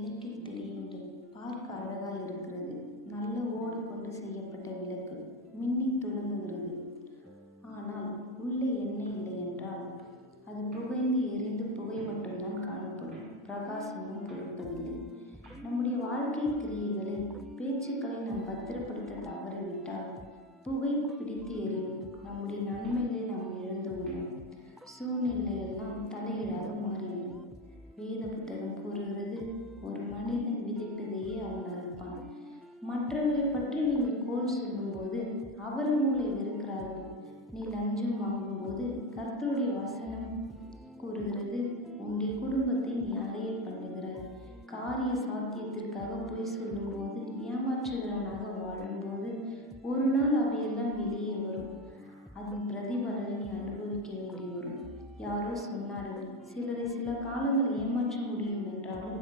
விளக்கில் தெரியுங்கள். பார்க்க அழகாய் இருக்கிறது. நல்ல ஓடு கொண்டு செய்யப்பட்ட விளக்கு மின்னி துலங்குகிறது. ஆனால் உள்ளே எண்ணெய் இல்லை என்றால் அது புகைந்து எரிந்து புகை மட்டும்தான் காணப்படும். பிரகாசமும் கொடுப்பதில்லை. நம்முடைய வாழ்க்கை கிரியைகளை பேச்சுக்களை நாம் பத்திரப்படுத்த தவறிவிட்டால் புகை பிடித்து எரியும். நம்முடைய நன்மைகளை நாம் இழந்து உள்ளோம். சூழ்நிலையெல்லாம் தலைகீழாக மாறிவிடும். வேத புத்தகம் கூறுகிறது, ஒரு மனிதன் விதைப்பதையே அவன் அறுப்பான். மற்றவர்களை பற்றி நீங்கள் கோல் சொல்லும்போது அவர்கள் உங்களை வெறுக்கிறார்கள். நீ லஞ்சம் வாங்கும்போது கர்த்தருடைய வசனம் கூறுகிறது, உன்னுடைய குடும்பத்தை நீ அலைய பண்ணுகிறாய். காரிய சாத்தியத்திற்காக பொய் சொல்லும்போது ஏமாற்றுகிறவனாக வாழும்போது ஒரு நாள் அவையெல்லாம் வெளியே வரும். அதன் பிரதிபலனை நீ அனுபவிக்க வேண்டி வரும். யாரோ சொன்னார்கள், சிலரை சில காலங்கள் ஏமாற்ற முடியும் என்றாலும்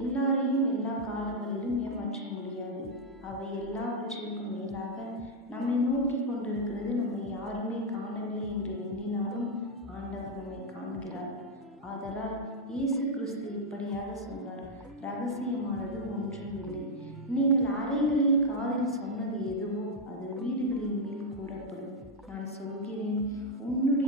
எல்லாரையும் எல்லா காலங்களிலும் ஏமாற்ற முடியாது. அவை எல்லாவற்றிற்கும் மேலாக நம்மை நோக்கி கொண்டிருக்கிறது. நம்மை யாருமே காணவில்லை என்று எண்ணினாலும் ஆண்டவர் நம்மை காண்கிறார். ஆதலால் இயேசு கிறிஸ்து இப்படியாக சொன்னார், ரகசியமானது ஒன்றும் இல்லை. நீங்கள் அறைகளில் காதில் சொன்னது எதுவோ அது வீடுகளின் மேல் கூறப்படும். நான் சொல்கிறேன், உன்னுடைய